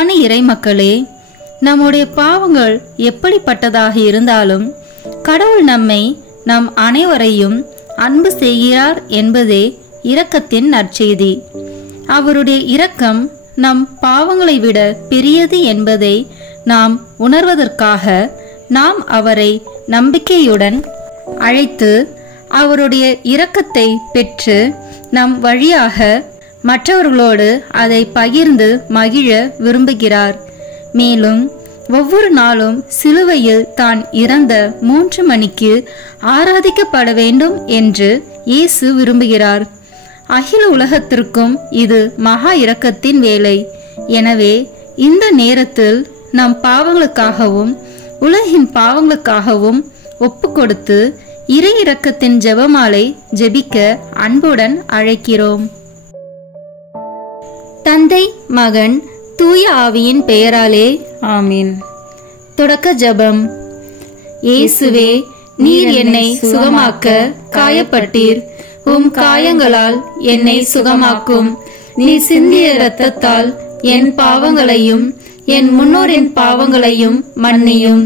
அன்பான இறைமக்களே, நம்முடைய பாவங்கள் எப்படிப்பட்டதாக இருந்தாலும் கடவுள் நம்மை நம் அனைவரையும் அன்பு செய்கிறார் என்பதே இரக்கத்தின் நற்செய்தி. அவருடைய இரக்கம் நம் பாவங்களை விட பெரியது என்பதை நாம் உணர்வதற்காக நாம் அவரை நம்பிக்கையுடன் அழைத்து அவருடைய இரக்கத்தை பெற்று நம் வழியாக மற்றவர்களோடு அதை பகிர்ந்து மகிழ விரும்புகிறார். மேலும் ஒவ்வொரு நாளும் சிலுவையில் தான் இறந்த 3 மணிக்கு ஆராதிக்கப்பட வேண்டும் என்று இயேசு விரும்புகிறார். அகில உலகத்திற்கும் இது மகா இரக்கத்தின் வேலை. எனவே இந்த நேரத்தில் நம் பாவங்களுக்காகவும் உலகின் பாவங்களுக்காகவும் ஒப்பு கொடுத்து இறை இரக்கத்தின் ஜெபமாலை ஜெபிக்க அன்புடன் அழைக்கிறோம். தந்தை, மகன், தூய ஆவியின் பெயராலே ஆமீன். தொடக்க ஜெபம். இயேசுவே, நீர் என்னை சுகமாக்க காயப்பட்டீர். உம் காயங்களால் என்னை சுகமாக்கும். நீர் சிந்திய இரத்தத்தால் என் பாவங்களையும் என் முன்னோரின் பாவங்களையும் மன்னியும்.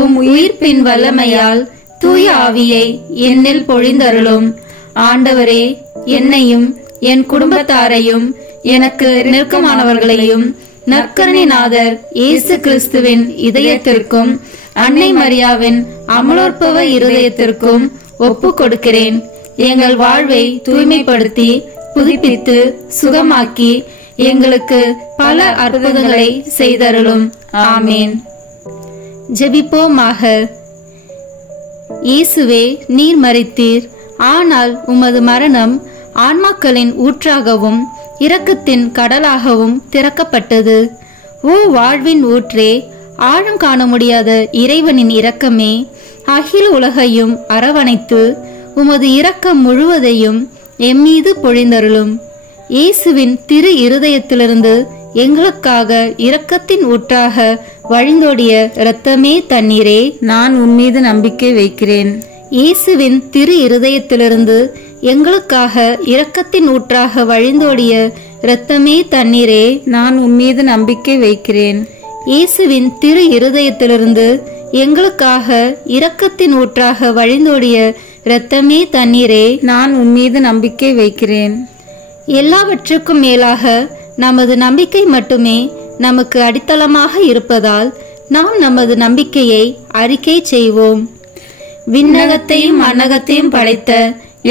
உம் உயிர்ப்பின் வல்லமையால் தூய ஆவியை என்னில் பொழிந்தருளும். ஆண்டவரே, என்னையும் என் குடும்பத்தாரையும் எனக்கு நெருக்கமானவர்களையும் நற்கருணைநாதர் இயேசு கிறிஸ்துவின் இதயத்திற்கும் அன்னை மரியாவின் அமலோற்பவ இருதயத்திற்கும் ஒப்பு கொடுக்கிறேன். எங்கள் வாழ்வை தூய்மைப்படுத்தி புதுப்பித்து சுகமாக்கி எங்களுக்கு பல அற்புதங்களை செய்தருளும். ஆமேன். ஜெபிப்போமாக. இயேசுவே, நீர் மரித்தீர். ஆனால் உமது மரணம் ஆன்மாக்களின் ஊற்றாகவும் இரக்கத்தின் கடலாகவும் திறக்கப்பட்டது. ஓ வாழ்வின் ஊற்றே, ஆழம் காண முடியாத இறைவனின் இரக்கமே, அகில உலகையும் அரவணைத்து உமது இரக்கம் முழுவதையும் எம்மீது பொழிந்தருளும். இயேசுவின் திரு இருதயத்திலிருந்து எங்களுக்காக இரக்கத்தின் ஊற்றாக வழிந்தோடிய இரத்தமே தண்ணீரே, நான் உன்மீது நம்பிக்கை வைக்கிறேன். இயேசுவின் திரு இருதயத்திலிருந்து எங்களுக்காக இரக்கத்தின் ஊற்றாக வழிந்தோடிய இரத்தமே தண்ணீரே, நான் உன்மீது நம்பிக்கை வைக்கிறேன். இயேசுவின் திரு இருதயத்திலிருந்து எங்களுக்காக இரக்கத்தின் ஊற்றாக வழிந்தோடிய இரத்தமே தண்ணீரே, நான் உன்மீது நம்பிக்கை வைக்கிறேன். எல்லாவற்றுக்கும் மேலாக நமது நம்பிக்கை மட்டுமே நமக்கு அடித்தளமாக இருப்பதால் நாம் நமது நம்பிக்கையை அறிக்கை செய்வோம். விண்ணகத்தையும் மண்ணகத்தையும் படைத்த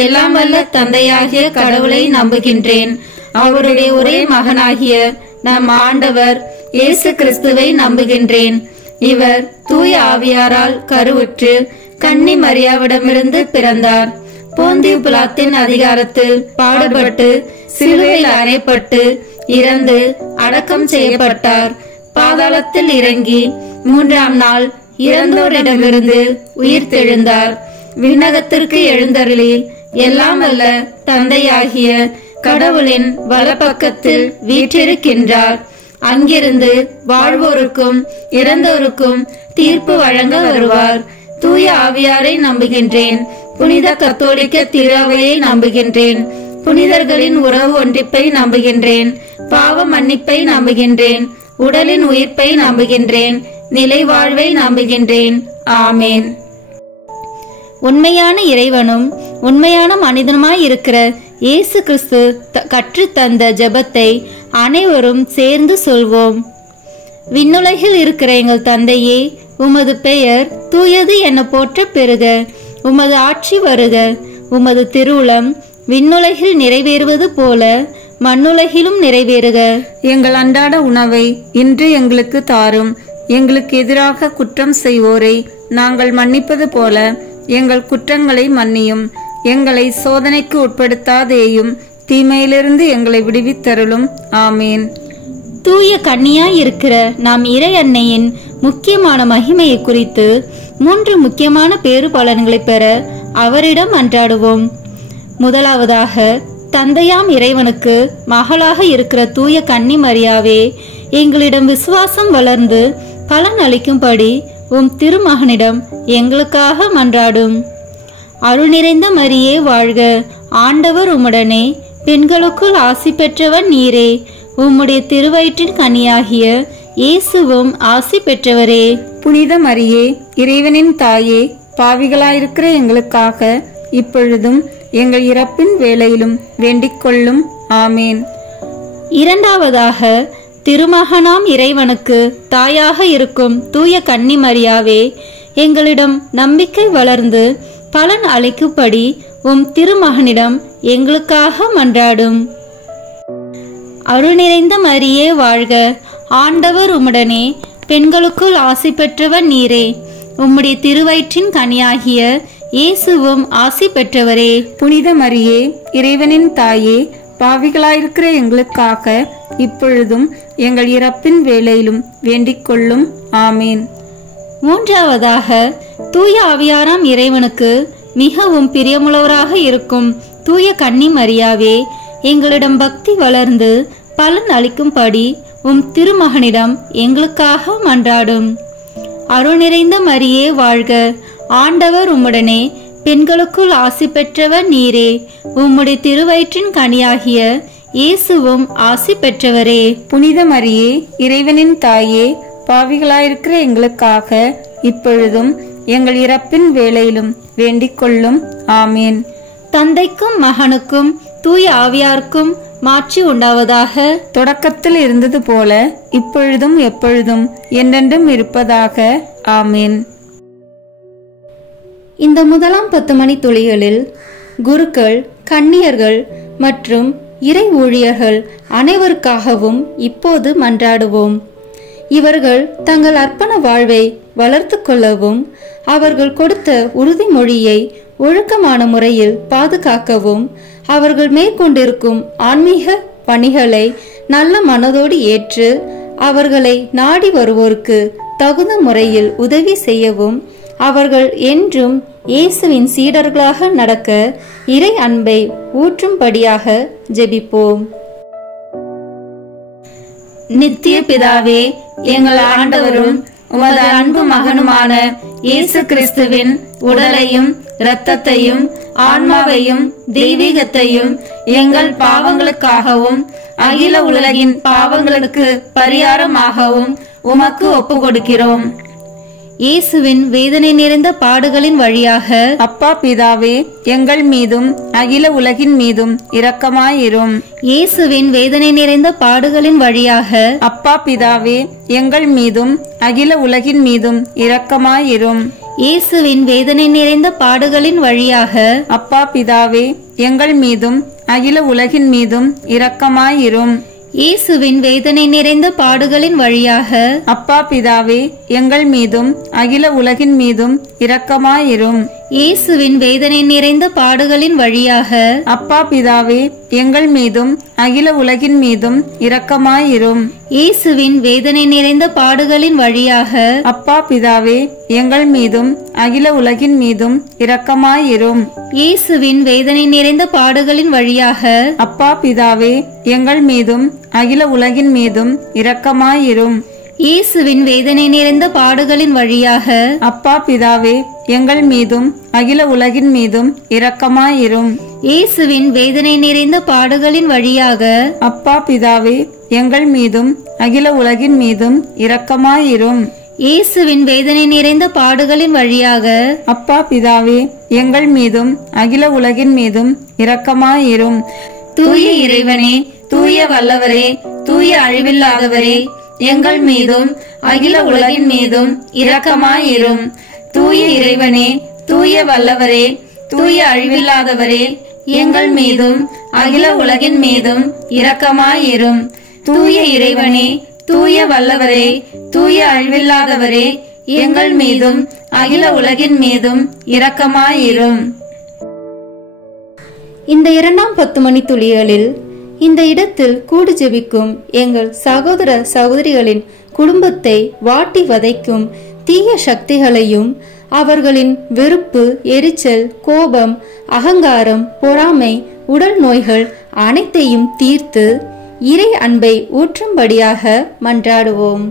எல்லாம் வல்ல தந்தையாகிய கடவுளை நம்புகின்றேன். அவருடைய ஒரே மகனாகிய நம் ஆண்டவர் இயேசு கிறிஸ்துவை நம்புகின்றேன். இவர் தூய ஆவியாரால் கருவுற்று கன்னி மரியாவிடமிருந்து பிறந்தார். போந்தியு பிலாத்தின் அதிகாரத்தில் பாடுபட்டு சிலுவையில் அறையப்பட்டு இறந்து அடக்கம் செய்யப்பட்டார். பாதாளத்தில் இறங்கி 3ஆம் நாள் இறந்தோரிடமிருந்து உயிர் தெழுந்தார். விண்ணகத்திற்கு எழுந்தருளி எல்லாம் வல்ல தந்தையாகிய கடவுளின் வலப்பக்கத்தில் வீற்றிருக்கின்றார். அங்கிருந்து வாழ்வோருக்கும் இறந்தோருக்கும் தீர்ப்பு வழங்க வருவார். தூய ஆவியாரை நம்புகின்றேன். புனித கத்தோலிக்க திருவையை நம்புகின்றேன். புனிதர்களின் உறவு ஒன்றிப்பை நம்புகின்றேன். பாவ மன்னிப்பை நம்புகின்றேன். உடலின் உயிர்ப்பை நம்புகின்றேன். நிலை வாழ்வை நம்புகின்றேன். ஆமேன். உண்மையான இறைவனும் உண்மையான மனிதனுமாய் இருக்கிற இயேசு கிறிஸ்து கற்று தந்த ஜெபத்தை அனைவரும் சேர்ந்து சொல்வோம். விண்ணுலகில் இருக்கிற எங்கள் தந்தையே, உமது பெயர் தூயது என போற்ற பெறுக. உமது ஆட்சி வருக. உமது திருவுளம் விண்ணுலகில் நிறைவேறுவது போல மண்ணுலகிலும் நிறைவேறுக. எங்கள் அன்றாட உணவை இன்று எங்களுக்கு தாரும். எங்களுக்கு எதிராக குற்றம் செய்வோரை நாங்கள் மன்னிப்பது போல எங்கள் குற்றங்களை மன்னியும். எங்களை சோதனைக்கு உட்படுத்தாதேயும், தீமையிலிருந்து எங்களை விடுவித்தருளும். ஆமேன். தூய கன்னியாய் இருக்கிற நாம் இறை அன்னையின் முக்கியமான மகிமையை குறித்து 3 முக்கியமான பேறு பலன்களை பெற அவரிடம் அன்றாடுவோம். முதலாவதாக, தந்தையாம் இறைவனுக்கு மகளாக இருக்கிற தூய கன்னி மரியாவே, எங்களிடம் விசுவாசம் வளர்ந்து பலன் அளிக்கும்படி உம் திருமகனிடம் எங்களுக்காக மன்றாடும். அருள் நிறைந்த மரியே வாழ்க. ஆண்டவர் உம்முடனே, பெண்களுக்குள் ஆசி பெற்றவன் நீரே. உம்முடைய திருவயிற்றின் கனியாகிய இயேசுவும் ஆசி பெற்றவரே. புனித மரியே, இறைவனின் தாயே, பாவிகளாயிருக்கிற எங்களுக்காக இப்பொழுதும் எங்கள் இறப்பின் வேளையிலும் வேண்டிக் கொள்ளும். ஆமேன். இரண்டாவதாக, திருமகனாம் இறைவனுக்கு தாயாக இருக்கும் தூய கன்னி மரியாவே, எங்களிடம் நம்பிக்கை வளர்ந்து பலன் அளிக்கும்படி உம் திருமகனிடம் எங்களுக்காக மன்றாடும். அருள் நிறைந்த மரியே வாழ்க, ஆண்டவர் உம்முடனே, பெண்களுக்குள் ஆசி பெற்றவர் நீரே. உம்முடைய திருவயிற்றின் கனியாகிய இயேசுவும் ஆசி பெற்றவரே. புனித மரியே, இறைவனின் தாயே, பாவிகளாயிருக்கிற எங்களுக்காக இப்பொழுதும் எங்கள் இறப்பின் வேளையிலும் வேண்டிக் கொள்ளும். ஆமேன். மூன்றாவதாக, தூய ஆவியாராம் இறைவனுக்கு மிகவும் பிரியமுள்ளவராக இருக்கும் தூய கன்னி மரியாவே, எங்களிடம் பக்தி வளர்ந்து பலன் அளிக்கும்படி உம் திருமகனிடம் எங்களுக்காக மன்றாடும். அருள் நிறைந்த மரியே வாழ்க, ஆண்டவர் உம்முடனே, பெண்களுக்குள் ஆசி பெற்றவர் நீரே. உம்முடைய திருவயிற்றின் கனியாகிய இயேசுவும் ஆசி பெற்றவரே. புனித மரியே, இறைவனின் தாயே, பாவிகளாயிருக்கிற எங்களுக்காக இப்பொழுதும் எங்கள் இறப்பின் வேளையிலும் வேண்டிக் கொள்ளும். ஆமேன். தந்தைக்கும் மகனுக்கும் தூய ஆவியாருக்கும் மாட்சி உண்டாவதாக. தொடக்கத்தில் இருந்தது போல இப்பொழுதும் எப்பொழுதும் என்றென்றும் இருப்பதாக. ஆமேன். இந்த முதலாம் 10 மணி துளிகளில் குருக்கள், கன்னியர்கள் மற்றும் இறை ஊழியர்கள் அனைவருக்காகவும் இப்போது மன்றாடுவோம். இவர்கள் தங்கள் அர்ப்பண வாழ்வை வளர்த்து கொள்ளவும், அவர்கள் கொடுத்த உறுதிமொழியை ஒழுக்கமான முறையில் பாதுகாக்கவும், அவர்கள் மேற்கொண்டிருக்கும் ஆன்மீக பணிகளை நல்ல மனதோடு ஏற்று அவர்களை நாடி வருவோருக்கு தகுந்த முறையில் உதவி செய்யவும், அவர்கள் என்றும் இயேசுவின் சீடர்களாக நடக்க இறை அன்பை ஊற்றும்படியாக ஜெபிப்போம். நித்திய பிதாவே, எங்கள் ஆண்டவரும் உமது அன்பு மகனுமான இயேசு கிறிஸ்துவின் உடலையும் இரத்தத்தையும் ஆன்மாவையும் தெய்வீகத்தையும் எங்கள் பாவங்களுக்காகவும் அகில உலகின் பாவங்களுக்கு பரிகாரமாகவும் உமக்கு ஒப்பு கொடுக்கிறோம். இயேசுவின் வேதனை நிறைந்த பாடுகளின் வழியாக அப்பா பிதாவே, எங்கள் மீதும் அகில உலகின் மீதும் இரக்கமாயிரும். இயேசுவின் வேதனை நிறைந்த பாடுகளின் வழியாக அப்பா பிதாவே, எங்கள் மீதும் அகில உலகின் மீதும் இரக்கமாயிரும். இயேசுவின் வேதனை நிறைந்த பாடுகளின் வழியாக அப்பா பிதாவே, எங்கள் மீதும் அகில உலகின் மீதும் இரக்கமாயிரும். இயேசுவின் வேதனை நிறைந்த பாடுகளின் வழியாக அப்பா பிதாவே, எங்கள் மீதும் அகில உலகின் மீதும் இரக்கமாயிரும். இயேசுவின் வேதனை நிறைந்த பாடுகளின் வழியாக அப்பா பிதாவே, எங்கள் மீதும் அகில உலகின் மீதும் இரக்கமாயிரும். இயேசுவின் வேதனை நிறைந்த பாடுகளின் வழியாக அப்பா பிதாவே, எங்கள் மீதும் அகில உலகின் மீதும் இரக்கமாயிரும். இயேசுவின் வேதனை நிறைந்த பாடுகளின் வழியாக அப்பா பிதாவே, எங்கள் மீதும் அகில உலகின் மீதும் இரக்கமாயிரும். இயேசுவின் வேதனை நிறைந்த பாடுகளின் வழியாக அப்பா பிதாவே, எங்கள் மீதும் அகில உலகின் மீதும் இரக்கமாயிரும். இயேசுவின் வேதனை நிறைந்த பாடுகளின் வழியாக அப்பா பிதாவே, எங்கள் மீதும் அகில உலகின் மீதும் இரக்கமாயிரும். இயேசுவின் வேதனை நிறைந்த பாடுகளின் வழியாக அப்பா பிதாவே, எங்கள் மீதும் அகில உலகின் மீதும் இரக்கமாயிரும். தூய இறைவனே, தூய வல்லவரே, தூய அழிவில்லாதவரே, எங்கள் மீதும் அகில உலகின் மீதும் இரக்கமாயிரும். தூய இறைவனே, தூய வல்லவரே, தூய அழிவில்லாதவரே, எங்கள் மீதும் அகில உலகின் மீதும் இரக்கமாயிரும். தூய இறைவனே, தூய வல்லவரே, தூய அழிவில்லாதவரே, எங்கள் மீதும் அகில உலகின் மீதும் இரக்கமாயிரும். இந்த இரண்டாம் 10 மணி துளிகளில் இந்த இடத்தில் கூடு ஜெபிக்கும் எங்கள் சகோதர சகோதரிகளின் குடும்பத்தை வாட்டி வதைக்கும் தீய சக்திகளையும், அவர்களின் வெறுப்பு, எரிச்சல், கோபம், அகங்காரம், பொறாமை, உடல் நோய்கள் அனைத்தையும் தீர்த்து இறை அன்பை ஊற்றும்படியாக மன்றாடுவோம்.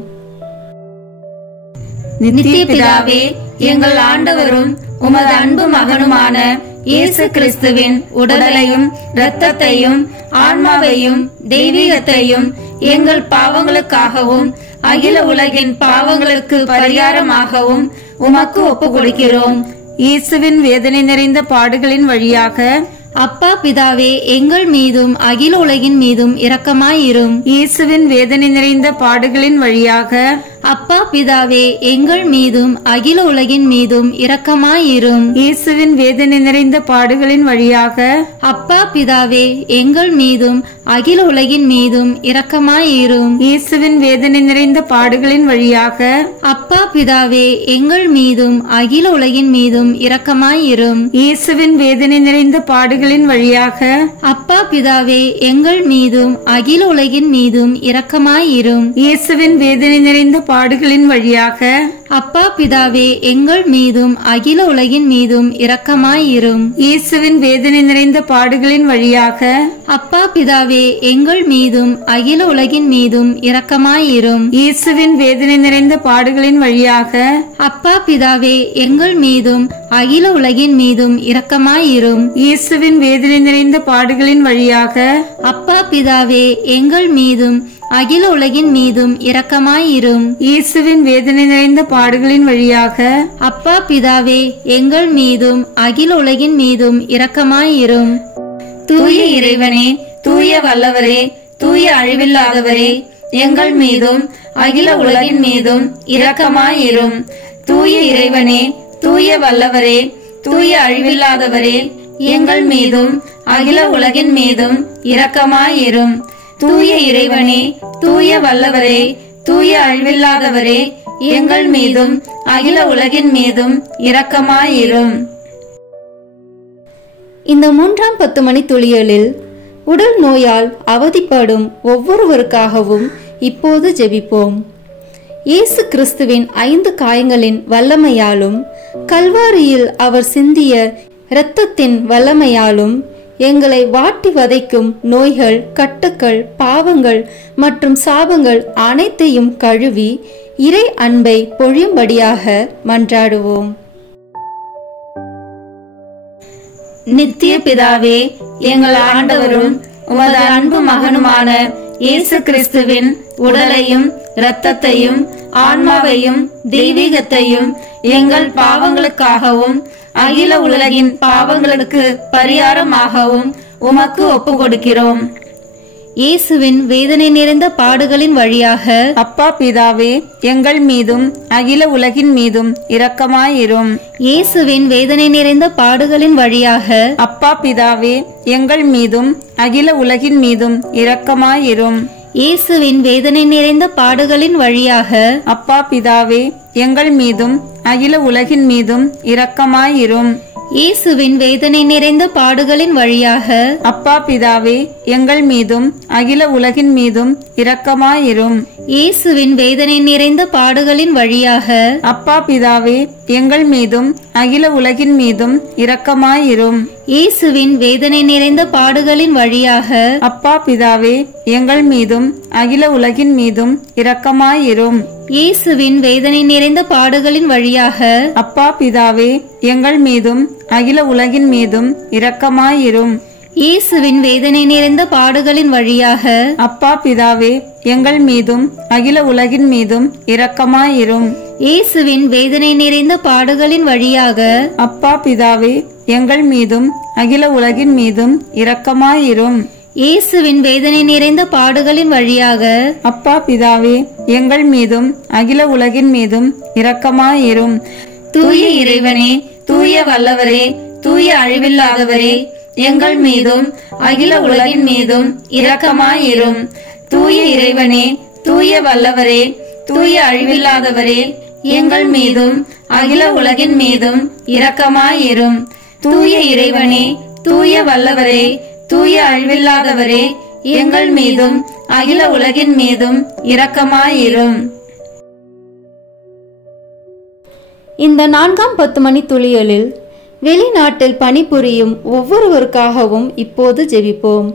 நித்திய பிதாவே, எங்கள் ஆண்டவரும் உமது அன்பு மகனுமான இயேசு கிறிஸ்துவின் உடலையும் இரத்தத்தையும் ஆன்மாவையும் தெய்வீகத்தையும் எங்கள் பாவங்களுக்காகவும் அகில உலகின் பாவங்களுக்கு பரிகாரமாகவும் உமக்கு ஒப்பு கொடுக்கிறோம். இயேசுவின் வேதனை நிறைந்த பாடுகளின் வழியாக அப்பா பிதாவே, எங்கள் மீதும் அகில உலகின் மீதும் இரக்கமாயிரும். இயேசுவின் வேதனை நிறைந்த பாடுகளின் வழியாக அப்பா பிதாவே, எங்கள் மீதும் அகில உலகின் மீதும் இரக்கமாயிரும். இயேசுவின் வேதனை நிறைந்த பாடுகளின் வழியாக அப்பா பிதாவே, எங்கள் மீதும் அகில உலகின் மீதும் இரக்கமாயிரும். இயேசுவின் வேதனை நிறைந்த பாடுகளின் வழியாக அப்பா பிதாவே, எங்கள் மீதும் அகில உலகின் மீதும் இரக்கமாயிரும். இயேசுவின் வேதனை நிறைந்த பாடுகளின் வழியாக அப்பா பிதாவே, எங்கள் மீதும் அகில உலகின் மீதும் இரக்கமாயிரும். இயேசுவின் வேதனை நிறைந்த பாடுகளின் வழியாக அப்பா பிதாவே, எங்கள் மீதும் அகில உலகின் மீதும் இரக்கமாயிரும். இயேசுவின் வேதனை நிறைந்த பாடுகளின் வழியாக அப்பா பிதாவே, எங்கள் மீதும் அகில உலகின் மீதும் இரக்கமாயிரும். இயேசுவின் வேதனை நிறைந்த பாடுகளின் வழியாக அப்பா பிதாவே, எங்கள் மீதும் அகில உலகின் மீதும் இரக்கமாயிரும். இயேசுவின் வேதனை நிறைந்த பாடுகளின் வழியாக அப்பா பிதாவே, எங்கள் மீதும் அகில உலகின் மீதும் இரக்கமாயிரும். இயேசுவின் வேதனை நிறைந்த பாடுகளின் வழியாக அப்பா பிதாவே, எங்கள் மீதும் அகில உலகின் மீதும் இரக்கமாயிரும். தூய இறைவனே, தூய வல்லவரே, தூய அழிவில்லாதவரே, எங்கள் மீதும் அகில உலகின் மீதும் இரக்கமாயிரும். தூய இறைவனே, தூய வல்லவரே, தூய அழிவில்லாதவரே, எங்கள் மீதும் அகில உலகின் மீதும் இரக்கமாயிரும். தூய இறைவனே, தூய வல்லவரே, தூய அழிவில்லாதவரே, எங்கள் மீதும் அகில உலகின் மீதும் இரக்கமாயிரும். இந்த 3ஆம் 10 மணி துளியலில் உடல் நோயால் அவதிப்படும் ஒவ்வொருவருக்காகவும் இப்போது ஜெபிப்போம். இயேசு கிறிஸ்துவின் 5 காயங்களின் வல்லமையாலும் கல்வாரியில் அவர் சிந்திய இரத்தத்தின் வல்லமையாலும் எங்களை வாட்டி வதைக்கும் நோய்கள், கட்டுக்கள், பாவங்கள் மற்றும் சாபங்கள் அனைத்தையும் கழுவி இறை அன்பை பொழியும்படியாக மன்றாடுவோம். நித்திய பிதாவே, எங்கள் ஆண்டவரும் உமது அன்பு மகனுமான இயேசு கிறிஸ்துவின் உடலையும் இரத்தத்தையும் ஆன்மாவையும் தெய்வீகத்தையும் எங்கள் பாவங்களுக்காகவும் அகில உலகின் பாவங்களுக்கு பரிகாரமாகவும் உமக்கு ஒப்பு கொடுக்கிறோம். இயேசுவின் வேதனை நிறைந்த பாடுகளின் வழியாக அப்பா பிதாவே, எங்கள் மீதும் அகில உலகின் மீதும் இரக்கமாயிரும். இயேசுவின் வேதனை நிறைந்த பாடுகளின் வழியாக அப்பா பிதாவே, எங்கள் மீதும் அகில உலகின் மீதும் இரக்கமாயிரும். இயேசுவின் வேதனை நிறைந்த பாடுகளின் வழியாக அப்பா பிதாவே, எங்கள் மீதும் அகில உலகின் மீதும் இரக்கமாயிரும். இயேசுவின் வேதனை நிறைந்த பாடுகளின் வழியாக அப்பா பிதாவே, எங்கள் மீதும் அகில உலகின் மீதும் இரக்கமாயிரும். இயேசுவின் வேதனை நிறைந்த பாடுகளின் வழியாக அப்பா பிதாவே, எங்கள் மீதும் அகில உலகின் மீதும் இரக்கமாயிரும். இயேசுவின் வேதனை நிறைந்த பாடுகளின் வழியாக அப்பா பிதாவே, எங்கள் மீதும் அகில உலகின் மீதும் இரக்கமாயிரும். இயேசுவின் வேதனை நிறைந்த பாடுகளின் வழியாக அப்பா பிதாவே, எங்கள் மீதும் அகில உலகின் மீதும் இரக்கமாயிரும். இயேசுவின் வேதனை நிறைந்த பாடுகளின் வழியாக அப்பா பிதாவே, எங்கள் மீதும் அகில உலகின் மீதும் இரக்கமாயிரும். இயேசுவின் வேதனை நிறைந்த பாடுகளின் வழியாக அப்பா பிதாவே, எங்கள் மீதும் அகில உலகின் மீதும் இரக்கமாயிரும். இயேசுவின் வேதனை நிறைந்த பாடுகளின் வழியாக அப்பா பிதாவே, எங்கள் மீதும் அகில உலகின் மீதும் இரக்கமாயிரும். தூய இறைவனே, தூய வல்லவரே, தூய அழிவில்லாதவரே, எங்கள் மீதும் அகில உலகின் மீதும் இரக்கமாயிரும். தூய இறைவனே, தூய வல்லவரே, தூய அழிவில்லாதவரே, எங்கள் மீதும் அகில உலகின் மீதும் இரக்கமாயிரும். தூய இறைவனே, தூய வல்லவரே, தூய அழிவில்லாதவரே, எங்கள் மீதும் அகில உலகின் மீதும் இரக்கமாயிரும். இந்த 4ஆம் 10 மணி துளியலில் வெளிநாட்டில் பணிபுரியும் ஒவ்வொருவருக்காகவும் இப்போது ஜெபிப்போம்.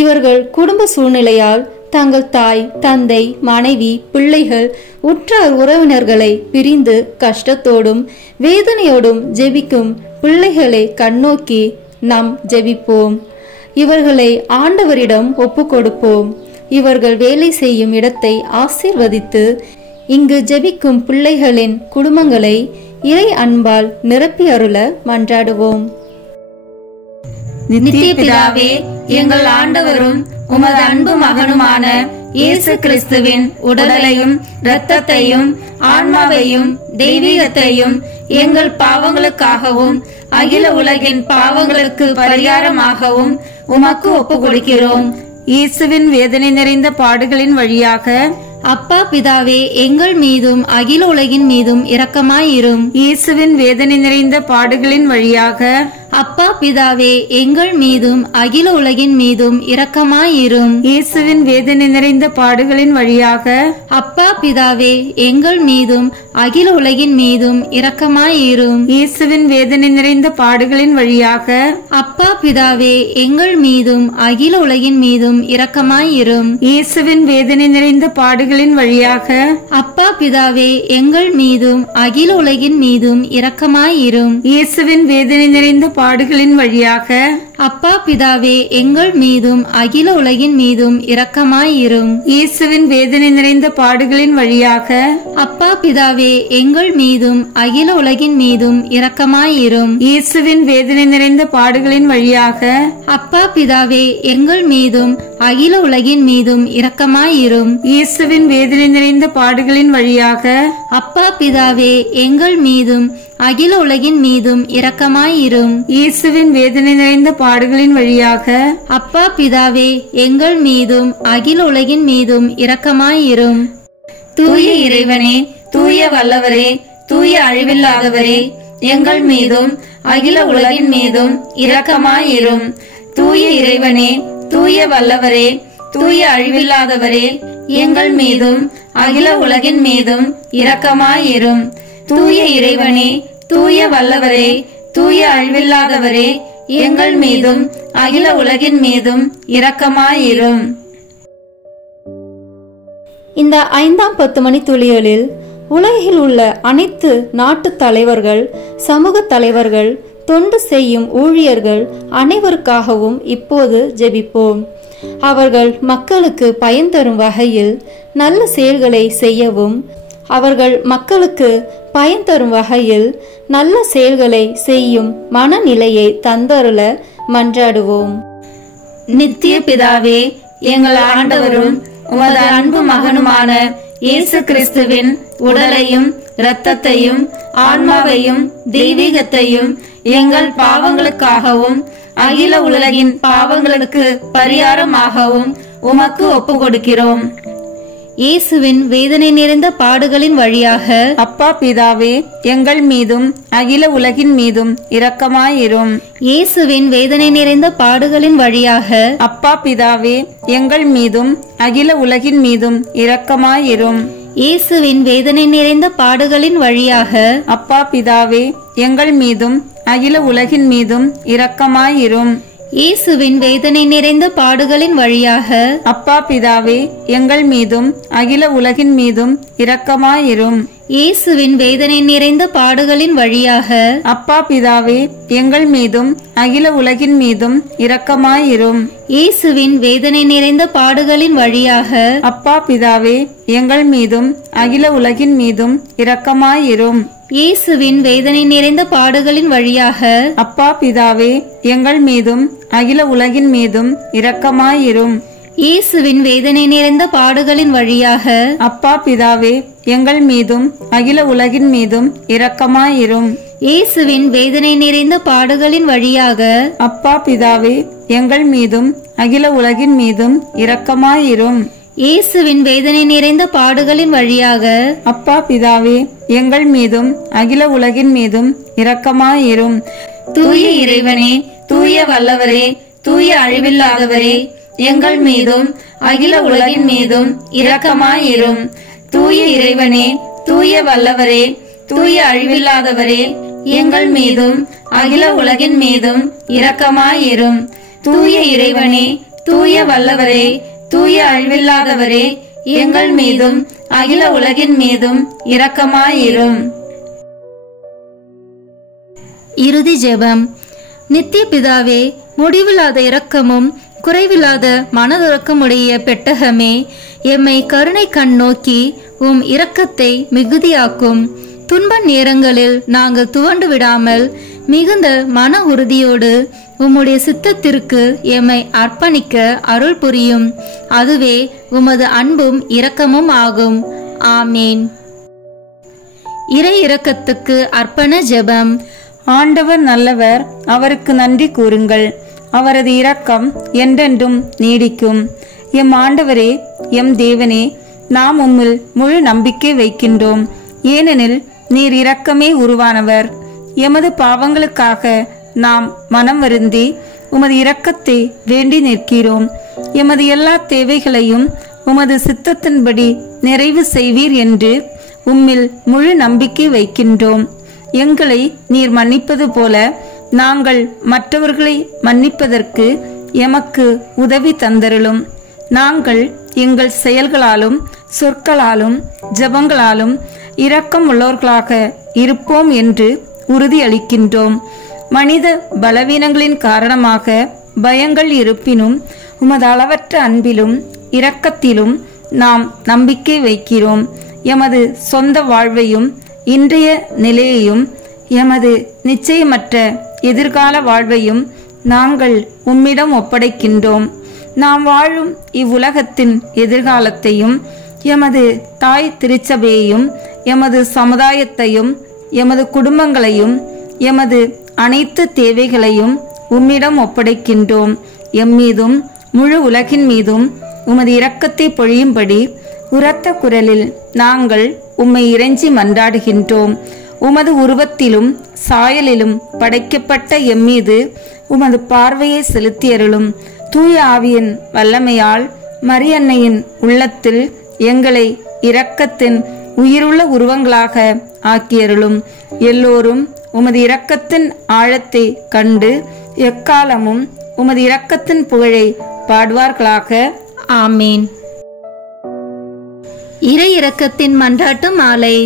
இவர்கள் குடும்ப சூழ்நிலையால் தங்கள் தாய், தந்தை, மனைவி, பிள்ளைகள், உற்றார் உறவினர்களை பிரிந்து கஷ்டத்தோடும் வேதனையோடும் ஜெபிக்கும் பிள்ளைகளை கண்ணோக்கி நாம் ஜெபிப்போம். இவர்களை ஆண்டவரிடம் ஒப்பு கொடுப்போம். இவர்கள் வேலை செய்யும் இடத்தை ஆசீர்வதித்து இங்கு ஜெபிக்கும் பிள்ளைகளின் குடும்பங்களை இறை அன்பால் நிரப்பி அருள மன்றாடுவோம். நித்திய பிதாவே, எங்கள் ஆண்டவரும் உமது அன்பு மகனுமான இயேசு கிறிஸ்துவின் உடலையும் இரத்தத்தையும் ஆன்மாவையும் தெய்வீகத்தையும் எங்கள் பாவங்களுக்காகவும் அகில உலகின் பாவங்களுக்கு பரிகாரமாகவும் உமக்கு ஒப்பு கொடுக்கிறோம். இயேசுவின் வேதனை நிறைந்த பாடுகளின் வழியாக அப்பா பிதாவே, எங்கள் மீதும் அகில உலகின் மீதும் இரக்கமாயிரும். இயேசுவின் வேதனை நிறைந்த பாடுகளின் வழியாக அப்பா பிதாவே, எங்கள் மீதும் அகில உலகின் மீதும் இரக்கமாயிரும். இயேசுவின் வேதனை நிறைந்த பாடுகளின் வழியாக அப்பா பிதாவே, எங்கள் மீதும் அகில உலகின் மீதும் இரக்கமாயிரும். இயேசுவின் வேதனை நிறைந்த பாடுகளின் வழியாக அப்பா பிதாவே, எங்கள் மீதும் அகில உலகின் மீதும் இரக்கமாயிரும். இயேசுவின் வேதனை நிறைந்த பாடுகளின் வழியாக அப்பா பிதாவே, எங்கள் மீதும் அகில உலகின் மீதும் இரக்கமாயிரும். இயேசுவின் வேதனை நிறைந்த பாடுகளின் வழியாக அப்பா பிதாவே, எங்கள் மீதும் அகில உலகின் மீதும் இரக்கமாயிரும். இயேசுவின் வேதனை நிறைந்த பாடுகளின் வழியாக அப்பா பிதாவே, எங்கள் மீதும் அகில உலகின் மீதும் இரக்கமாயிரும். இயேசுவின் வேதனை நிறைந்த பாடுகளின் வழியாக அப்பா பிதாவே, எங்கள் மீதும் அகில உலகின் மீதும் இரக்கமாயிரும். இயேசுவின் வேதனை நிறைந்த பாடுகளின் வழியாக அப்பா பிதாவே, எங்கள் மீதும் அகில உலகின் மீதும் இரக்கமாயிரும். இயேசுவின் வேதனை நிறைந்த பாடுகளின் வழியாக அப்பா பிதாவே, எங்கள் மீதும் அகில உலகின் மீதும் இரக்கமாயிரும். தூய இறைவனே, தூய வல்லவரே, தூய அழிவில்லாதவரே, எங்கள் மீதும் அகில உலகின் மீதும் இரக்கமாயிரும். தூய இறைவனே, தூய வல்லவரே, தூய அழிவில்லாதவரே, எங்கள் மீதும் அகில உலகின் மீதும் இரக்கமாயிரும். தூய இறைவனே, தூய வல்லவரே, தூய அழிவில்லாதவரே, எங்கள் மீதும் அகில உலகின் மீதும் இரக்கமாயிரும். இந்த 5ஆம் 10 மணி துளிகளில் உலகில் உள்ள அனைத்து நாட்டு தலைவர்கள், சமூக தலைவர்கள், தொண்டு செய்யும் ஊழியர்கள் அனைவருக்காகவும் இப்போது ஜெபிப்போம். அவர்கள் மக்களுக்கு பயன் தரும் வகையில் நல்ல செயல்களை செய்யவும், அவர்கள் மக்களுக்கு பயன் தரும் வகையில் நல்ல செயல்களை செய்யும் மனநிலையை தந்தருள மன்றாடுவோம். நித்திய பிதாவே, எங்கள் ஆண்டவரும் உமது அன்பு மகனுமான இயேசு கிறிஸ்துவின் உடலையும் இரத்தத்தையும் ஆன்மாவையும் தெய்வீகத்தையும் எங்கள் பாவங்களுக்காகவும் அகில உலகின் பாவங்களுக்கு பரிகாரமாகவும் உமக்கு ஒப்பு கொடுக்கிறோம். இயேசுவின் வேதனை நிறைந்த பாடுகளின் வழியாக அப்பா பிதாவே, எங்கள் மீதும் அகில உலகின் மீதும் இரக்கமாயிரும். இயேசுவின் வேதனை நிறைந்த பாடுகளின் வழியாக அப்பா பிதாவே, எங்கள் மீதும் அகில உலகின் மீதும் இரக்கமாயிரும். இயேசுவின் வேதனை நிறைந்த பாடுகளின் வழியாக அப்பா பிதாவே, எங்கள் மீதும் அகில உலகின் மீதும் இரக்கமாயிரும். இயேசுவின் வேதனை நிறைந்த பாடுகளின் வழியாக அப்பா பிதாவே, எங்கள் மீதும் அகில உலகின் மீதும் இரக்கமாயிரும். இயேசுவின் வேதனை நிறைந்த பாடுகளின் வழியாக அப்பா பிதாவே, எங்கள் மீதும் அகில உலகின் மீதும் இரக்கமாயிரும். இயேசுவின் வேதனை நிறைந்த பாடுகளின் வழியாக அப்பா பிதாவே, எங்கள் மீதும் அகில உலகின் மீதும் இரக்கமாயிரும். இயேசுவின் வேதனை நிறைந்த பாடுகளின் வழியாக அப்பா பிதாவே, எங்கள் மீதும் அகில உலகின் மீதும் இரக்கமாயிரும். இயேசுவின் வேதனை நிறைந்த பாடுகளின் வழியாக அப்பா பிதாவே, எங்கள் மீதும் அகில உலகின் மீதும் இரக்கமாயிரும். இயேசுவின் வேதனை நிறைந்த பாடுகளின் வழியாக அப்பா பிதாவே, எங்கள் மீதும் அகில உலகின் மீதும் இரக்கமாயிரும். இயேசுவின் வேதனை நிறைந்த பாடுகளின் வழியாக அப்பா பிதாவே, எங்கள் மீதும் அகில உலகின் மீதும் இரக்கமாயிரும். தூய இறைவனே, தூய வல்லவரே, தூய அழிவில்லாதவரே, எங்கள் மீதும் அகில உலகின் மீதும் இரக்கமாயிரும். தூய இறைவனே, தூய வல்லவரே, தூய அழிவில்லாதவரே, எங்கள் மீதும் அகில உலகின் மீதும் இரக்கமாயிரும். தூய இறைவனே, தூய வல்லவரே, தூய அழிவில்லாதவரே, எங்கள் மீதும் அகில உலகின் மீதும் இரக்கமாயிரும். இறுதி ஜெபம். நித்திய பிதாவே, முடிவில்லாத இரக்கமும் குறைவில்லாத மனதுறக்கமுடைய பெட்டகமே, எம்மை கருணை கண் நோக்கி உம் இரக்கத்தை மிகுதியாக்கும். துன்ப நேரங்களில் நாங்கள் துவண்டு விடாமல் மிகுந்த மன உறுதியோடு உம்முடைய சித்தத்திற்கு எம்மை அர்ப்பணிக்க அருள் புரியும். அதுவே உமது அன்பும் இரக்கமும் ஆகும். ஆமேன். இறை இரக்கத்துக்கு அர்ப்பண ஜெபம். ஆண்டவர் நல்லவர், அவருக்கு நன்றி கூறுங்கள். அவரது இரக்கம் என்றென்றும் நீடிக்கும். எம் ஆண்டவரே, எம் தேவனே, நாம் உம்மில் முழு நம்பிக்கை வைக்கின்றோம். ஏனெனில் நீர் இரக்கமே உருவானவர். எமது பாவங்களுக்காக நாம் மனம் வருந்தி உமது இரக்கத்தை வேண்டி நிற்கிறோம். எமது எல்லா தேவைகளையும் உமது சித்தத்தின்படி நிறைவு செய்வீர் என்று உம்மில் முழு நம்பிக்கை வைக்கின்றோம். எங்களை நீர் மன்னிப்பது போல நாங்கள் மற்றவர்களை மன்னிப்பதற்கு எமக்கு உதவி தந்தருளும். நாங்கள் எங்கள் செயல்களாலும் சொற்களாலும் ஜெபங்களாலும் இரக்கம் உள்ளவர்களாக இருப்போம் என்று உறுதியளிக்கின்றோம். மனித பலவீனங்களின் காரணமாக பயங்கள் இருப்பினும் உமது அளவற்ற அன்பிலும் இரக்கத்திலும் நாம் நம்பிக்கை வைக்கிறோம். எமது சொந்த வாழ்வையும் இன்றைய நிலையையும் எமது நிச்சயமற்ற எதிர்கால வாழ்வையும் நாங்கள் உம்மிடம் ஒப்படைக்கின்றோம். நாம் வாழும் இவ்வுலகத்தின் எதிர்காலத்தையும் எமது தாய் திருச்சபையையும் எமது சமுதாயத்தையும் எமது குடும்பங்களையும் எமது அனைத்து தேவைகளையும் உம்மிடம் ஒப்படைக்கின்றோம். எம்மீதும் முழு உலகின் மீதும் உமது இரக்கத்தை பொழியும்படி உரத்த குரலில் நாங்கள் உம்மை இறைஞ்சி மன்றாடுகின்றோம். உமது உருவத்திலும் சாயலிலும் படைக்கப்பட்ட எம்மீது உமது பார்வையை செலுத்தியருளும். தூய ஆவியின் வல்லமையால் மரியன்னையின் உள்ளத்தில் எங்களை இரக்கத்தின் உயிருள்ள உருவங்களாக ஆக்கியருளும். எல்லோரும் உமது இரக்கத்தின் ஆழத்தை கண்டு எக்காலமும் உமது இரக்கத்தின் புகழை பாடுவார்களாக. ஆமேன். இறை இரக்கத்தின் மன்றாட்டு மாலை.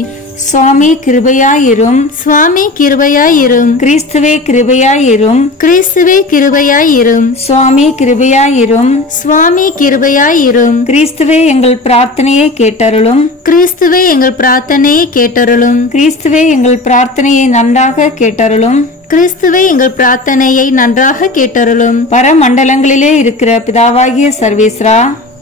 சுவாமி கிருபையாயிரும். சுவாமி கிருபையாயிரும். கிறிஸ்துவே கிருபையாயிரும். கிறிஸ்துவே கிருபையாயிரும். சுவாமி கிருபையாயிரும். சுவாமி கிருபையாயிரும். கிறிஸ்துவே எங்கள் பிரார்த்தனையை கேட்டருளும். கிறிஸ்துவே எங்கள் பிரார்த்தனையை கேட்டருளும். கிறிஸ்துவே எங்கள் பிரார்த்தனையை நன்றாக கேட்டருளும். கிறிஸ்துவே எங்கள் பிரார்த்தனையை நன்றாக கேட்டருளும். பரமண்டலங்களிலே இருக்கிற பிதாவாகிய சர்வேஸ்வரா,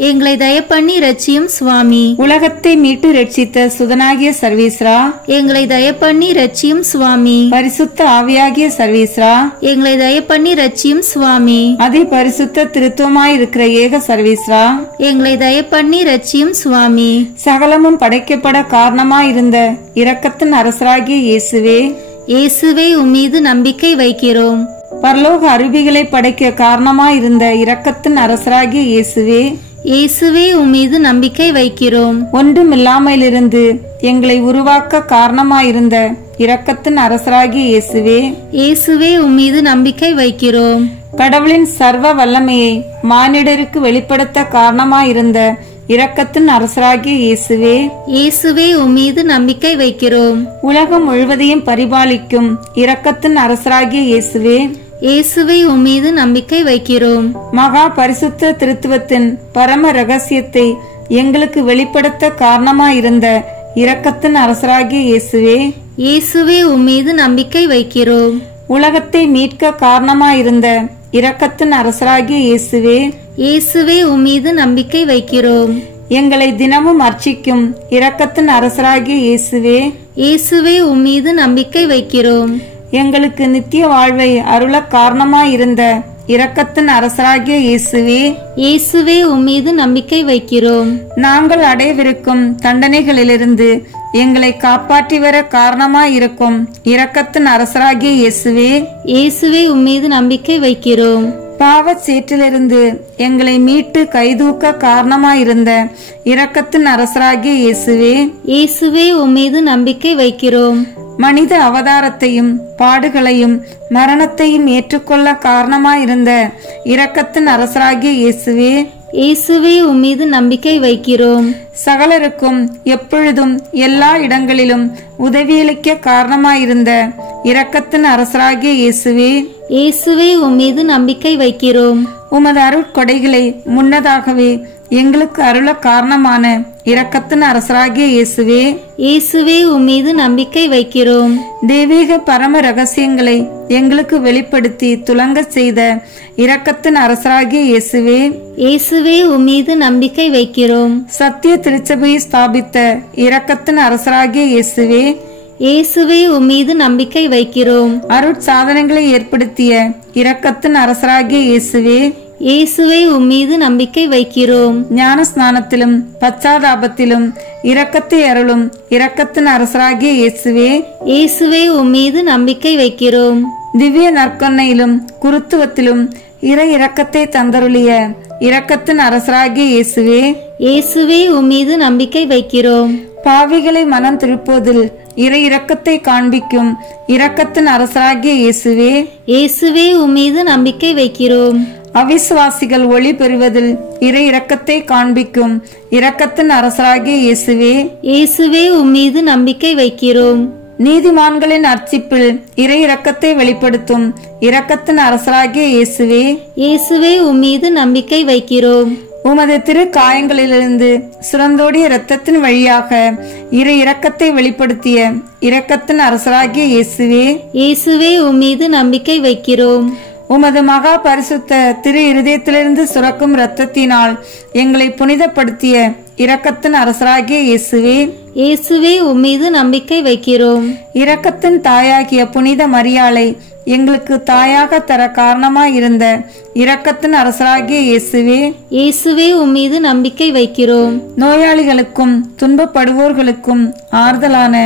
எங்களை தயப்பண்ணி ரட்சியும் சுவாமி. உலகத்தை மீட்டு ரட்சித்த சுதனாகிய சர்வேஸ்வரா, எங்களை தயப்பண்ணி ரட்சியும் சுவாமி. பரிசுத்த ஆவியாகிய சர்வேஸ்வரா, எங்களை தயப்பண்ணி ரட்சியும் சுவாமி. அதி பரிசுத்த திருத்துவமாயிருக்கிற ஏக சர்வேஸ்வரா, எங்களை தயப்பண்ணி ரட்சியும் சுவாமி. சகலமும் படைக்கப்பட காரணமாயிருந்த இரக்கத்தின் அரசராகிய இயேசுவே, இயேசுவே உம்மீது நம்பிக்கை வைக்கிறோம். பரலோக அருவிகளை படைக்க காரணமாயிருந்த இரக்கத்தின் அரசராகிய இயேசுவே, இயேசுவே உம்மீது நம்பிக்கை வைக்கிறோம். ஒன்றுமில்லாமலிருந்து எங்களை உருவாக்க காரணமாயிருந்த இரக்கத்தின் அரசராகிய இயேசுவே, இயேசுவே உம்மீது நம்பிக்கை வைக்கிறோம். கடவுளின் சர்வ வல்லமையை மானிடருக்கு வெளிப்படுத்த காரணமாயிருந்த இரக்கத்தின் அரசராகிய இயேசுவே, இயேசுவே உம்மீது நம்பிக்கை வைக்கிறோம். உலகம் முழுவதையும் பரிபாலிக்கும் இரக்கத்தின் அரசராகிய இயேசுவே, இயேசுவே உம்மீது நம்பிக்கை வைக்கிறோம். மகா பரிசுத்த திருத்துவத்தின் பரம ரகசியத்தை எங்களுக்கு வெளிப்படுத்த காரணமாயிருந்த இரக்கத்தின் அரசராகிய இயேசுவே, இயேசுவே உம்மீது நம்பிக்கை வைக்கிறோம். உலகத்தை மீட்க காரணமாயிருந்த இரக்கத்தின் அரசராகிய இயேசுவே, இயேசுவே உம்மீது நம்பிக்கை வைக்கிறோம். எங்களை தினமும் அர்ச்சிக்கும் இரக்கத்தின் அரசராகிய இயேசுவே, இயேசுவே உம்மீது நம்பிக்கை வைக்கிறோம். எங்களுக்கு நித்திய வாழ்வை அருள காரணமாயிருந்த இரக்கத்தின் அரசராகிய இயேசுவே, இயேசுவே உம்மீது நம்பிக்கை வைக்கிறோம். நாங்கள் அடையவிருக்கும் தண்டனைகளிலிருந்து எங்களை காப்பாற்றி வர காரணமாயிருக்கும் இரக்கத்தின் அரசராகிய இயேசுவே, இயேசுவே உம்மீது நம்பிக்கை வைக்கிறோம். பாவச் சேற்றிலிருந்து எங்களை மீட்டு கைதூக்க காரணமாயிருந்த இரக்கத்தின் அரசராகிய இயேசுவே, இயேசுவே உம்மீது நம்பிக்கை வைக்கிறோம். மனித அவதாரத்தையும் பாடுகளையும் மரணத்தையும் ஏற்றுக்கொள்ள காரணமாயிருந்த இரக்கத்தின் அரசராகிய இயேசுவே, இயேசுவே உம்மீது நம்பிக்கை வைக்கிறோம். சகலருக்கும் எப்பொழுதும் எல்லா இடங்களிலும் உதவியளிக்க காரணமாயிருந்த இரக்கத்தின் அரசராகிய இயேசுவே, இயேசுவே உம்மீது நம்பிக்கை வைக்கிறோம். உமது அருட்கொடைகளை முன்னதாகவே எங்களுக்கு அருள காரணமான இரக்கத்தின் அரசராகிய இயேசுவே, இயேசுவே உம்மீது நம்பிக்கை வைக்கிறோம். தெய்வீக பரம ரகசியங்களை எங்களுக்கு வெளிப்படுத்தி துலங்க செய்த இரக்கத்தின் அரசராகிய இயேசுவே, இயேசுவே உம்மீது நம்பிக்கை வைக்கிறோம். சத்திய திருச்சபையை ஸ்தாபித்த இரக்கத்தின் அரசராகிய இயேசுவே, இயேசுவே உம்மீது நம்பிக்கை வைக்கிறோம். அருட்சாதனங்களை ஏற்படுத்திய இரக்கத்தின் அரசராகிய இயேசுவே, இயேசுவே உம்மீது நம்பிக்கை வைக்கிறோம். ஞான ஸ்நானத்திலும் பச்சாதாபத்திலும் இரக்கத்தை அருளும் இரக்கத்தின் அரசராகிய இயேசுவே, இயேசுவே உம்மீது நம்பிக்கை வைக்கிறோம். திவ்ய நற்கொன்னையிலும் குருத்துவத்திலும் இறை இரக்கத்தை தந்தருளிய இரக்கத்தின் அரசராகிய இயேசுவே, இயேசுவே உம்மீது நம்பிக்கை வைக்கிறோம். பாவிகளை மனம் திருப்புவதில் இறை இரக்கத்தை காண்பிக்கும் இரக்கத்தின் அரசராகிய இயேசுவே, இயேசுவே உம்மீது நம்பிக்கை வைக்கிறோம். அவிசுவாசிகள் ஒளி பெறுவதில் இறை இரக்கத்தை காண்பிக்கும் இரக்கத்தின் அரசராகிய இயேசுவே, இயேசுவே உம்மீது நம்பிக்கை வைக்கிறோம். நீதிமான்களின் அர்ச்சிப்பில் இறை இரக்கத்தை வெளிப்படுத்தும் இரக்கத்தின் அரசராகிய இயேசுவே, இயேசுவே உம்மீது நம்பிக்கை வைக்கிறோம். உமது திரு காயங்களிலிருந்து சுரந்தோடிய இரத்தத்தின் வழியாக இறை இரக்கத்தை வெளிப்படுத்திய இரக்கத்தின் அரசராகிய இயேசுவே, இயேசுவே உம்மீது நம்பிக்கை வைக்கிறோம். உமது மகா பரிசுத்த திரு இருதயத்திலிருந்து சுரக்கும் இரத்தத்தினால் எங்களை புனிதப்படுத்திய இரக்கத்தின் அரசராகிய இயேசுவே, இயேசுவே உம்மீது நம்பிக்கை வைக்கிறோம். இரக்கத்தின் தாயாகிய புனித மரியாளை எங்களுக்கு தாயாக தர காரணமாயிருந்த இரக்கத்தின் அரசராகிய இயேசுவே, இயேசுவே உம்மீது நம்பிக்கை வைக்கிறோம். நோயாளிகளுக்கும் துன்பப்படுவோர்களுக்கும் ஆறுதலான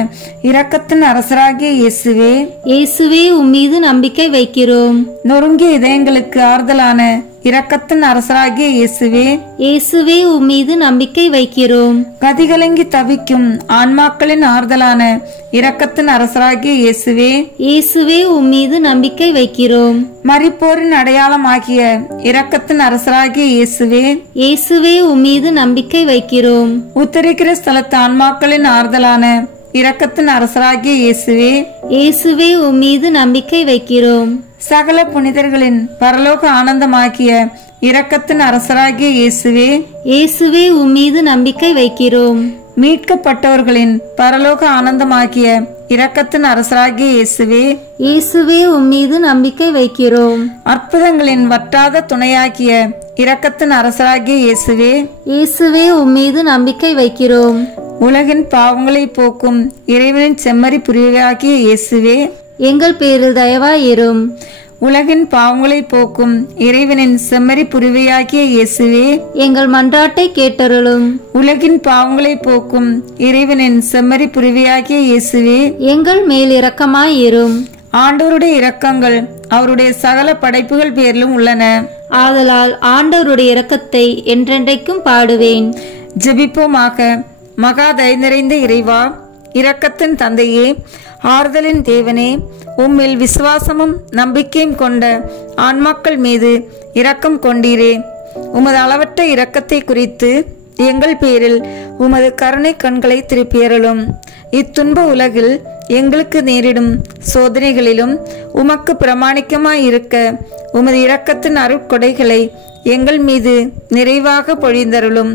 இரக்கத்தின் அரசராகிய இயேசுவே, இயேசுவே உம்மீது நம்பிக்கை வைக்கிறோம். நொறுங்கிய இதயங்களுக்கு ஆறுதலான இரக்கத்தின் அரசராகிய இயேசுவே, இயேசுவே உம்மீது நம்பிக்கை வைக்கிறோம். கதிகலங்கி தவிக்கும் ஆன்மாக்களின் ஆறுதலான இரக்கத்தின் அரசராகிய இயேசுவே, இயேசுவே உம்மீது நம்பிக்கை வைக்கிறோம். மரிப்போரின் அடையாளமாகிய இரக்கத்தின் அரசராகிய இயேசுவே, இயேசுவே உம்மீது நம்பிக்கை வைக்கிறோம். உத்தரிக்கிற ஸ்தலத்து ஆன்மாக்களின் ஆறுதலான இரக்கத்தின் அரசராகிய இயேசுவே, இயேசுவே உம்மீது நம்பிக்கை வைக்கிறோம். சகல புனிதர்களின் பரலோக ஆனந்தமாகிய இரக்கத்தின் அரசராகிய இயேசுவே, இயேசுவே உம்மீது நம்பிக்கை வைக்கிறோம். மீட்கப்பட்டவர்களின் பரலோக ஆனந்தமாகிய இரக்கத்தின் அரசராகிய இயேசுவே, இயேசுவே உம்மீது நம்பிக்கை வைக்கிறோம். அற்புதங்களின் வற்றாத துணையாகிய இரக்கத்தின் அரசராகிய இயேசுவே, இயேசுவே உம்மீது நம்பிக்கை வைக்கிறோம். உலகின் பாவங்களை போக்கும் இறைவனின் செம்மறி புரிவாகிய இயேசுவே, எங்கள் பேரில் தயவாயிரும். உலகின் பாவங்களை போக்கும் இறைவனின் செம்மறி புரிவையாகிய இயேசுவே, எங்கள் மன்றாட்டை கேட்டருளும். உலகின் பாவங்களை போக்கும் இறைவனின் செம்மறி புரிவையாகிய இயேசுவே, எங்கள் மேல் இரக்கமாயிரும். ஆண்டவருடைய இரக்கங்கள் அவருடைய சகல படைப்புகள் பேரிலும் உள்ளன. ஆதலால் ஆண்டவருடைய இரக்கத்தை என்றென்றைக்கும் பாடுவேன். ஜெபிப்போமாக. மகா தயை நிறைந்த இறைவா, இரக்கத்தின் தந்தையே, ஆறுதலின் தேவனே, உம்மில் விசுவாசமும் நம்பிக்கையும் கொண்ட ஆன்மாக்கள் மீது இரக்கம் கொண்டீரே. உமது அளவற்ற இரக்கத்தை குறித்து எங்கள் பேரில் உமது கருணை கண்களை திருப்பியருளும். இத்துன்ப உலகில் எங்களுக்கு நேரிடும் சோதனைகளிலும் உமக்கு பிரமாணிக்கமாயிருக்க உமது இரக்கத்தின் அருட்கொடைகளை எங்கள் மீது நிறைவாக பொழிந்தருளும்.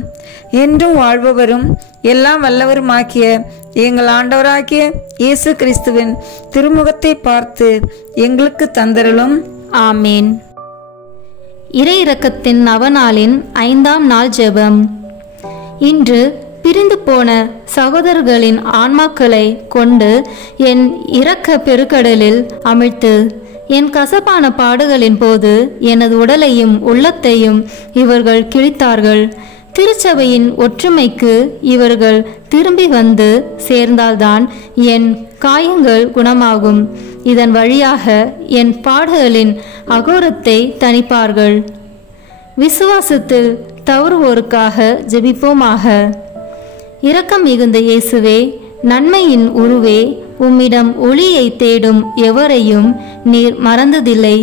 என்றும் வாழ்பவரும் எல்லாம் வல்லவருமாகிய எங்கள் ஆண்டவராகிய இயேசு கிறிஸ்துவின் திருமுகத்தை பார்த்து எங்களுக்கு தந்தருளும். ஆமேன். இறை இரக்கத்தின் நவநாளின் 5ஆம் நாள் ஜெபம். இன்று பிரிந்து போன சகோதரர்களின் ஆன்மாக்களை கொண்டு என் இரக்க பெருக்கடலில் அமிழ்த்து, என் கசப்பான பாடுகளின் போது எனது உடலையும் உள்ளத்தையும் இவர்கள் கிழித்தார்கள். திருச்சபையின் ஒற்றுமைக்கு இவர்கள் திரும்பி வந்து சேர்ந்தால்தான் என் காயங்கள் குணமாகும். இதன் வழியாக என் பாடுகளின் அகோரத்தை தணிப்பார்கள். விசுவாசத்தில் தவறுவோருக்காக ஜெபிப்போமாக. இரக்கம் மிகுந்த இயேசுவே, நன்மையின் உருவே, உம்மிடம் ஒளியை தேடும் எவரையும் நீர் மறந்ததில்லை.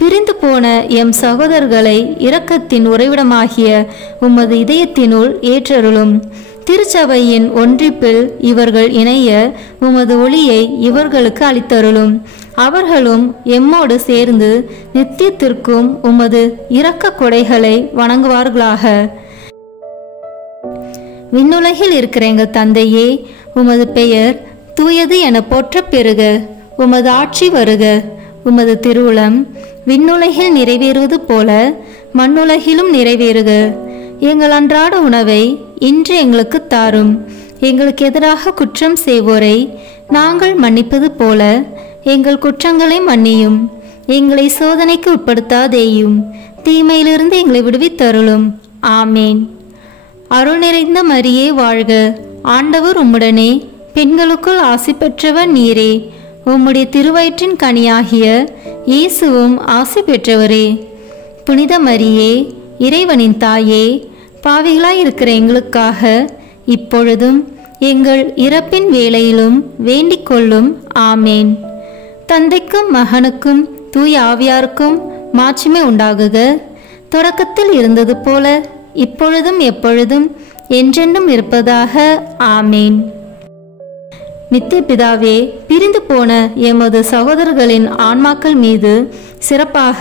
பிரிந்து போன எம் சகோதரர்களை இரக்கத்தின் உறைவிடமாகிய உமது இதயத்தினுள் ஏற்றருளும். திருச்சபையின் ஒன்றிப்பில் இவர்கள் இணைய உமது ஒளியை இவர்களுக்கு அளித்தருளும். அவர்களும் எம்மோடு சேர்ந்து நித்தியத்திற்கும் உமது இரக்க கொடைகளை வணங்குவார்களாக. விண்ணுலகில் இருக்கிற எங்கள் தந்தையே, உமது பெயர் தூயது என போற்றப் பெறுக. உமது ஆட்சி வருக. உமது திருவுளம் விண்ணுலகில் நிறைவேறுவது போல மண்ணுலகிலும் நிறைவேறுக. எங்கள் அன்றாட உணவை இன்று எங்களுக்கு தாரும். எங்களுக்கு எதிராக குற்றம் செய்வோரை நாங்கள் மன்னிப்பது போல எங்கள் குற்றங்களை மன்னியும். எங்களை சோதனைக்கு உட்படுத்தாதேயும், தீமையிலிருந்து எங்களை விடுவித்தருளும். ஆமேன். அருள் நிறைந்த மரியே வாழ்க. ஆண்டவர் உம்முடனே, பெண்களுக்குள் ஆசி பெற்றவர் நீரே. உம்முடைய திருவயிற்றின் கனியாகிய இயேசுவும் ஆசி பெற்றவரே. புனித மரியே, இறைவனின் தாயே, பாவிகளாயிருக்கிற எங்களுக்காக இப்பொழுதும் எங்கள் இறப்பின் வேளையிலும் வேண்டிக் கொள்ளும். ஆமேன். தந்தைக்கும் மகனுக்கும் தூய ஆவியாருக்கும் மாட்சிமை உண்டாகுக. தொடக்கத்தில் இருந்தது போல இப்பொழுதும் எப்பொழுதும் என்றென்றும் இருப்பதாக. ஆமேன். நித்திய பிதாவே, பிரிந்து போன எமது சகோதரர்களின் ஆன்மாக்கள் மீது சிறப்பாக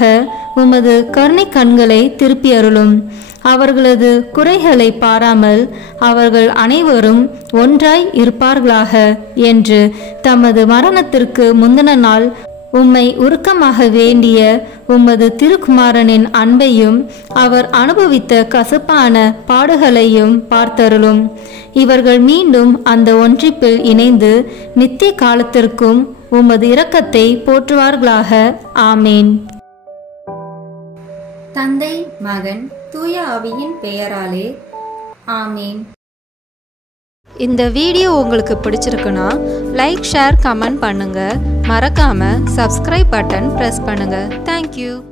உமது கருணை கண்களை திருப்பி அருளும். அவர்களது குறைகளை பாராமல் அவர்கள் அனைவரும் ஒன்றாய் இருப்பார்களாக என்று தமது மரணத்திற்கு முந்தின நாள் உம்மை உருக்கமாக வேண்டிய உமது திருக்குமாரனின் அன்பையும் அவர் அனுபவித்த கசப்பான பாடுகளையும் பார்த்தருளும். இவர்கள் மீண்டும் அந்த ஒன்றிப்பில் இணைந்து நித்திய காலத்திற்கும் உமது இரக்கத்தை போற்றுவார்களாக. ஆமேன். தந்தை, மகன், தூய ஆவியின் பெயராலே ஆமேன். இந்த வீடியோ உங்களுக்கு பிடிச்சிருக்குன்னா லைக், ஷேர், கமெண்ட் பண்ணுங்க. மறக்காம சப்ஸ்கிரைப் பட்டன் பிரஸ் பண்ணுங்க. தேங்க்யூ.